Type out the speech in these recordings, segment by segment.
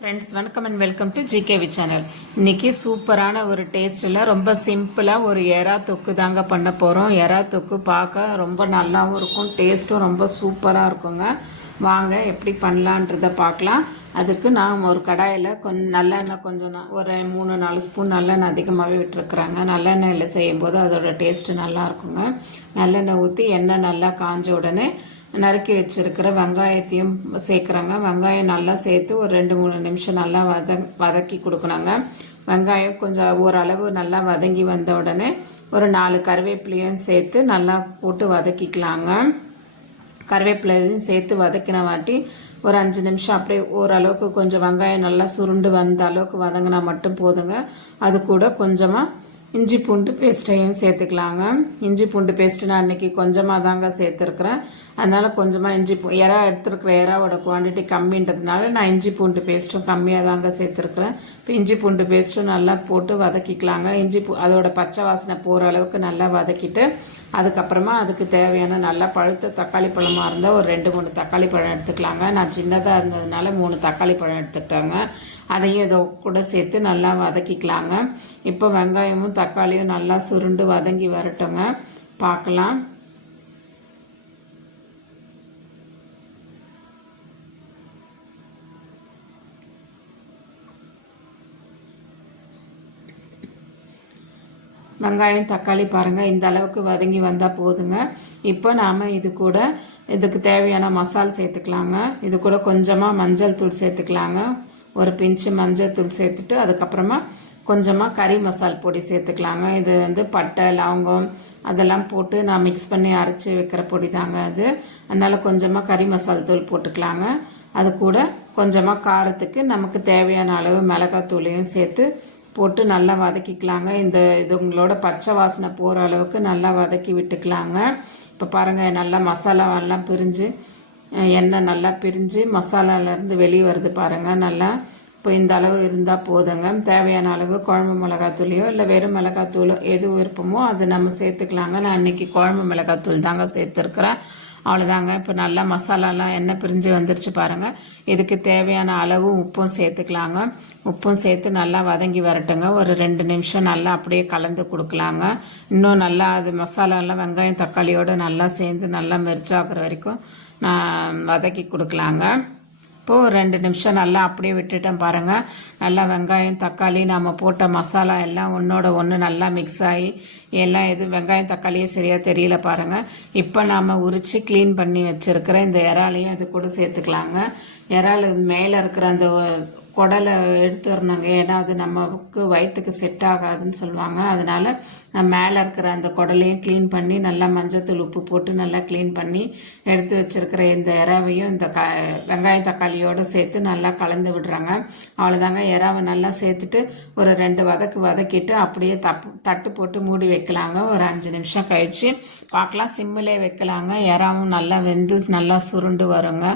Friends வணக்கம் and welcome to GKV channel. இன்றைக்கி சூப்பரான ஒரு டேஸ்ட்டில் ரொம்ப சிம்பிளாக ஒரு எறா தொக்கு தாங்க பண்ண போகிறோம். எறா தொக்கு பார்க்க ரொம்ப நல்லாவும் இருக்கும், டேஸ்ட்டும் ரொம்ப சூப்பராக இருக்குங்க. வாங்க எப்படி பண்ணலான்றதை பார்க்கலாம். அதுக்கு நான் ஒரு கடாயில் கொஞ்சம் நல்லெண்ணெய் ஒரு 3-4 ஸ்பூன் நல்லெண்ணெய் அதிகமாகவே விட்டுருக்குறாங்க. நல்லெண்ணெயில் செய்யும்போது அதோட டேஸ்ட்டு நல்லா இருக்குங்க. நல்லெண்ணெய் ஊற்றி எண்ணெய் நல்லா காஞ்ச உடனே நறுக்கி வச்சுருக்கிற வெங்காயத்தையும் சேர்க்குறாங்க. வெங்காயம் நல்லா சேர்த்து ஒரு 2-3 நிமிஷம் நல்லா வதக்கி கொடுக்கணுங்க. வெங்காயம் கொஞ்சம் ஓரளவு நல்லா வதங்கி வந்த உடனே ஒரு 4 கருவேப்பிலையும் சேர்த்து நல்லா போட்டு வதக்கிக்கலாங்க. கருவேப்பிலையும் சேர்த்து வதக்கின வாட்டி ஒரு 5 நிமிஷம் அப்படியே ஓரளவுக்கு கொஞ்சம் வெங்காயம் நல்லா சுருண்டு வந்த அளவுக்கு வதங்கினா மட்டும் போதுங்க. அது கூட கொஞ்சமாக இஞ்சி பூண்டு பேஸ்ட்டையும் சேர்த்துக்கலாங்க. இஞ்சி பூண்டு பேஸ்ட்டு நான் இன்றைக்கி கொஞ்சமாக தாங்க சேர்த்துருக்குறேன். அதனால் கொஞ்சமாக எறா எடுத்துருக்கிற எறாவோட குவான்டிட்டி கம்மின்றதுனால நான் இஞ்சி பூண்டு பேஸ்ட்டும் கம்மியாக தாங்க சேர்த்துருக்குறேன். இப்போ இஞ்சி பூண்டு பேஸ்ட்டும் நல்லா போட்டு வதக்கிக்கலாங்க. அதோட பச்சை வாசனை போகிற அளவுக்கு நல்லா வதக்கிட்டு அதுக்கப்புறமா அதுக்கு தேவையான நல்லா பழுத்த தக்காளி பழமாக இருந்தால் ஒரு 2-3 தக்காளி பழம் எடுத்துக்கலாங்க. நான் சின்னதாக இருந்ததுனால 3 தக்காளி பழம் எடுத்துக்கிட்டாங்க. அதையும் இதை கூட சேர்த்து நல்லா வதக்கிக்கலாங்க. இப்போ வெங்காயமும் தக்காளியும் நல்லா சுருண்டு வதங்கி வரட்டுங்க, பார்க்கலாம். வெங்காயம் தக்காளி பாருங்கள் இந்த அளவுக்கு வதங்கி வந்தால் போதுங்க. இப்போ நாம் இதுக்கு தேவையான மசால் சேர்த்துக்கலாங்க. இது கூட கொஞ்சமாக மஞ்சள் தூள் சேர்த்துக்கலாங்க. ஒரு பிஞ்சு மஞ்சள் தூள் சேர்த்துட்டு அதுக்கப்புறமா கொஞ்சமாக கறி மசால் பொடி சேர்த்துக்கலாங்க. இது பட்டை லவங்கம் அதெல்லாம் போட்டு நான் மிக்ஸ் பண்ணி அரைச்சி வைக்கிற பொடி தாங்க அது. அதனால் கொஞ்சமாக கறி மசால் தூள் போட்டுக்கலாங்க. அது கூட கொஞ்சமாக காரத்துக்கு நமக்கு தேவையான அளவு மிளகாத்தூளையும் சேர்த்து போட்டு நல்லா வதக்கிக்கலாங்க. இது உங்களோட பச்சை வாசனை போகிற அளவுக்கு நல்லா வதக்கி விட்டுக்கலாங்க. இப்போ பாருங்கள் நல்லா மசாலாவெல்லாம் பிரிஞ்சு எண்ணெய் நல்லா பிரிஞ்சு மசாலாலேருந்து வெளியே வருது பாருங்கள் நல்லா. இப்போ இந்த அளவு இருந்தால் போதுங்க. தேவையான அளவு குழம்பு மிளகாத்தூளையோ இல்லை வெறும் மிளகாத்தூளோ எது விருப்பமோ அது நம்ம சேர்த்துக்கலாங்க. நான் இன்றைக்கி குழம்பு மிளகாத்தூள் தாங்க சேர்த்துருக்குறேன். அவ்வளோதாங்க. இப்போ நல்லா மசாலாலாம் எண்ணெய் பிரிஞ்சு வந்துருச்சு பாருங்கள். இதுக்கு தேவையான அளவு உப்பும் சேர்த்துக்கலாங்க. உப்பும் சேர்த்து நல்லா வதங்கி வரட்டுங்க. ஒரு 2 நிமிஷம் நல்லா அப்படியே கலந்து கொடுக்கலாங்க. இன்னும் நல்லா அது மசாலாலாம் வெங்காயம் தக்காளியோடு நல்லா சேர்ந்து நல்லா மெரிச்சாக்குற வரைக்கும் நான் வதக்கி கொடுக்கலாங்க. இப்போது 2 நிமிஷம் நல்லா அப்படியே விட்டுட்டேன் பாருங்கள். நல்லா வெங்காயம் தக்காளி நம்ம போட்ட மசாலா எல்லாம் ஒன்றோட ஒன்று நல்லா மிக்ஸ் ஆகி எல்லாம் வெங்காயம் தக்காளியே சரியாக தெரியல பாருங்கள். இப்போ நாம் உரித்து க்ளீன் பண்ணி வச்சுருக்கிற இந்த இறாலையும் அது கூட சேர்த்துக்கலாங்க. இறால் மேலே இருக்கிற அந்த குடலை எடுத்துடணுங்க. ஏன்னா அது நமக்கு வயிற்றுக்கு செட் ஆகாதுன்னு சொல்லுவாங்க. அதனால் நான் மேலே இருக்கிற அந்த குடலையும் க்ளீன் பண்ணி நல்லா மஞ்சத்தூள் உப்பு போட்டு நல்லா க்ளீன் பண்ணி எடுத்து வச்சுருக்கிற இந்த இறாவையும் இந்த வெங்காயம் தக்காளியோடு சேர்த்து நல்லா கலந்து விடுறாங்க. அவ்வளோதாங்க. இறாவை நல்லா சேர்த்துட்டு ஒரு 2 வதக்கிட்டு அப்படியே தட்டு போட்டு மூடி வைக்கலாங்க. ஒரு 5 நிமிஷம் கழித்து பார்க்கலாம். சிம்மிலே வைக்கலாங்க. இறாவும் நல்லா வெந்து நல்லா சுருண்டு வருங்க.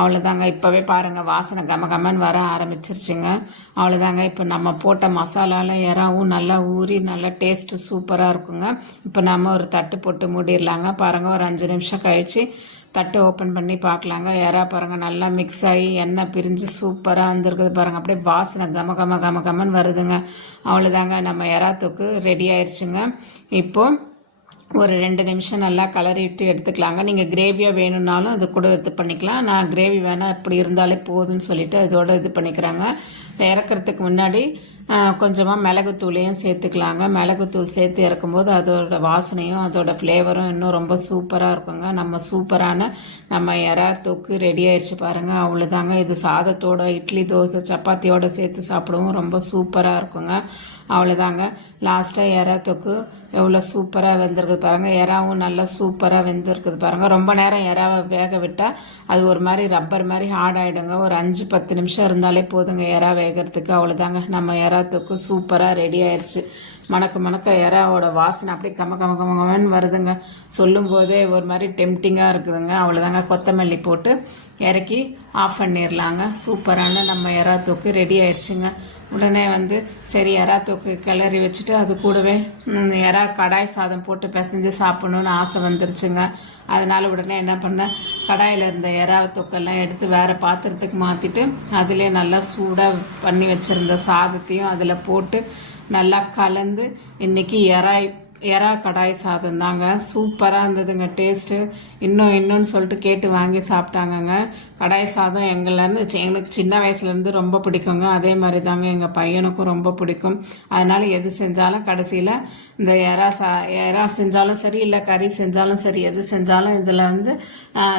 அவ்வளோதாங்க. இப்போவே பாருங்கள் வாசனை கமகமன்னு வர ஆரம்பிச்சிருச்சுங்க. அவ்வளோதாங்க. இப்போ நம்ம போட்ட மசாலாவில் இறாவும் நல்லா ஊறி நல்லா டேஸ்ட்டு சூப்பராக இருக்குங்க. இப்போ நம்ம ஒரு தட்டு போட்டு மூடிடலாங்க. பாருங்கள் ஒரு 5 நிமிஷம் கழித்து தட்டு ஓப்பன் பண்ணி பார்க்கலாங்க. இறா பாருங்கள் நல்லா மிக்ஸ் ஆகி எண்ணெய் பிரிஞ்சு சூப்பராக வந்துருக்குது பாருங்கள். அப்படியே வாசனை கமகமன்னு வருதுங்க. அவ்வளோதாங்க. நம்ம இறா தொக்கு ரெடி ஆயிடுச்சுங்க. இப்போது ஒரு 2 நிமிஷம் நல்லா கலரிட்டு எடுத்துக்கலாங்க. நீங்கள் கிரேவியாக வேணும்னாலும் அது கூட இது பண்ணிக்கலாம். நான் கிரேவி வேணால் இப்படி இருந்தாலே போதும்னு சொல்லிவிட்டு இதோடு இது பண்ணிக்கிறாங்க. இறக்கிறதுக்கு முன்னாடி கொஞ்சமாக மிளகுத்தூளையும் சேர்த்துக்கலாங்க. மிளகுத்தூள் சேர்த்து இறக்கும்போது அதோட வாசனையும் அதோட ஃப்ளேவரும் இன்னும் ரொம்ப சூப்பராக இருக்குங்க. நம்ம இறா தொக்கு ரெடி ஆயிடுச்சு பாருங்கள். அவ்வளோதாங்க. இது சாதத்தோட இட்லி தோசை சப்பாத்தியோடு சேர்த்து சாப்பிடவும் ரொம்ப சூப்பராக இருக்குங்க. அவ்வளோதாங்க. லாஸ்ட்டாக இறா தொக்கு எவ்வளோ சூப்பராக வெந்திருக்குது பாருங்கள். இறாவும் நல்லா சூப்பராக வெந்திருக்குது பாருங்கள். ரொம்ப நேரம் இறாவை வேக விட்டால் அது ஒரு மாதிரி ரப்பர் மாதிரி ஹார்ட் ஆகிடுங்க. ஒரு 5-10 நிமிஷம் இருந்தாலே போதுங்க இறா வேகிறதுக்கு. அவ்வளோதாங்க. நம்ம இறா தொக்கு சூப்பராக ரெடி ஆயிடுச்சு. மணக்க இறாவோட வாசனை அப்படியே கமன்னு வருதுங்க. சொல்லும் போதே ஒரு மாதிரி டெம்டிங்காக இருக்குதுங்க. அவ்வளோதாங்க. கொத்தமல்லி போட்டு இறக்கி ஆஃப் பண்ணிடலாங்க. சூப்பரான நம்ம இறா தொக்கு ரெடி ஆயிடுச்சுங்க. உடனே வந்து சரி எறா தொக்கு கிளறி வச்சுட்டு அது கூடவே எறா கடாய் சாதம் போட்டு பிசைஞ்சு சாப்பிட்ணுன்னு ஆசை வந்துருச்சுங்க. அதனால் உடனே என்ன பண்ணேன், கடாயில் இருந்த எறா தொக்கெல்லாம் எடுத்து வேறு பாத்திரத்துக்கு மாற்றிட்டு அதிலே நல்லா சூடாக பண்ணி வச்சுருந்த சாதத்தையும் அதில் போட்டு நல்லா கலந்து இன்றைக்கி எறா கடாய் சாதம் தாங்க. சூப்பராக இருந்ததுங்க டேஸ்ட்டு. இன்னொன்று சொல்லிட்டு கேட்டு வாங்கி சாப்பிட்டாங்கங்க. கடாய் சாதம் எங்களுக்கு சின்ன வயசுலேருந்து ரொம்ப பிடிக்குங்க. அதே மாதிரி தாங்க எங்கள் பையனுக்கும் ரொம்ப பிடிக்கும். அதனால் எது செஞ்சாலும் கடைசியில் இந்த எறா செஞ்சாலும் சரி, இல்லை கறி செஞ்சாலும் சரி, எது செஞ்சாலும் இதில் வந்து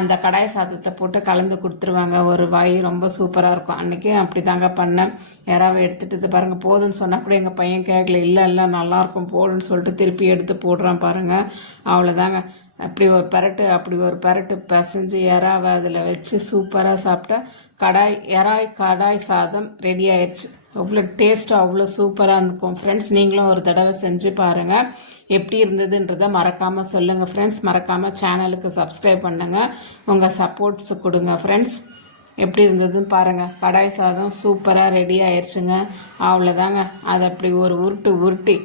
இந்த கடாய் சாதத்தை போட்டு கலந்து கொடுத்துருவாங்க. ஒரு வாய் ரொம்ப சூப்பராக இருக்கும். அன்றைக்கி அப்படி தாங்க பண்ணேன். எறாவை எடுத்துகிட்டு பாருங்கள், போதுன்னு சொன்னால் கூட எங்கள் பையன் கேட்கல. இல்லை நல்லாயிருக்கும் போடுன்னு சொல்லிட்டு திருப்பி எடுத்து போடுறான் பாருங்கள். அவ்வளோதாங்க. அப்படி ஒரு பரட்டு பிசைஞ்சு எறாவை அதில் வச்சு சூப்பராக சாப்பிட்டா கடாய் சாதம் ரெடி ஆயிடுச்சு. அவ்வளோ டேஸ்ட்டு அவ்வளோ சூப்பராக இருக்கும் ஃப்ரெண்ட்ஸ். நீங்களும் ஒரு தடவை செஞ்சு பாருங்கள். எப்படி இருந்ததுன்றதை மறக்காமல் சொல்லுங்கள் ஃப்ரெண்ட்ஸ். மறக்காமல் சேனலுக்கு சப்ஸ்கிரைப் பண்ணுங்கள். உங்கள் சப்போர்ட்ஸ் கொடுங்க ஃப்ரெண்ட்ஸ். எப்படி இருந்ததுன்னு பாருங்கள். கடாய் சாதம் சூப்பராக ரெடி ஆயிடுச்சுங்க. அவ்வளோதாங்க. அதை அப்படி ஒரு உருட்டி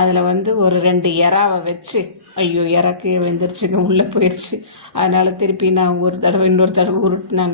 அதில் வந்து ஒரு 2 எறாவை வச்சு, ஐயோ எறா கீழே வந்துருச்சுங்க, உள்ளே போயிடுச்சு. அதனால் திருப்பி நான் இன்னொரு தடவை உருட்டினாங்க.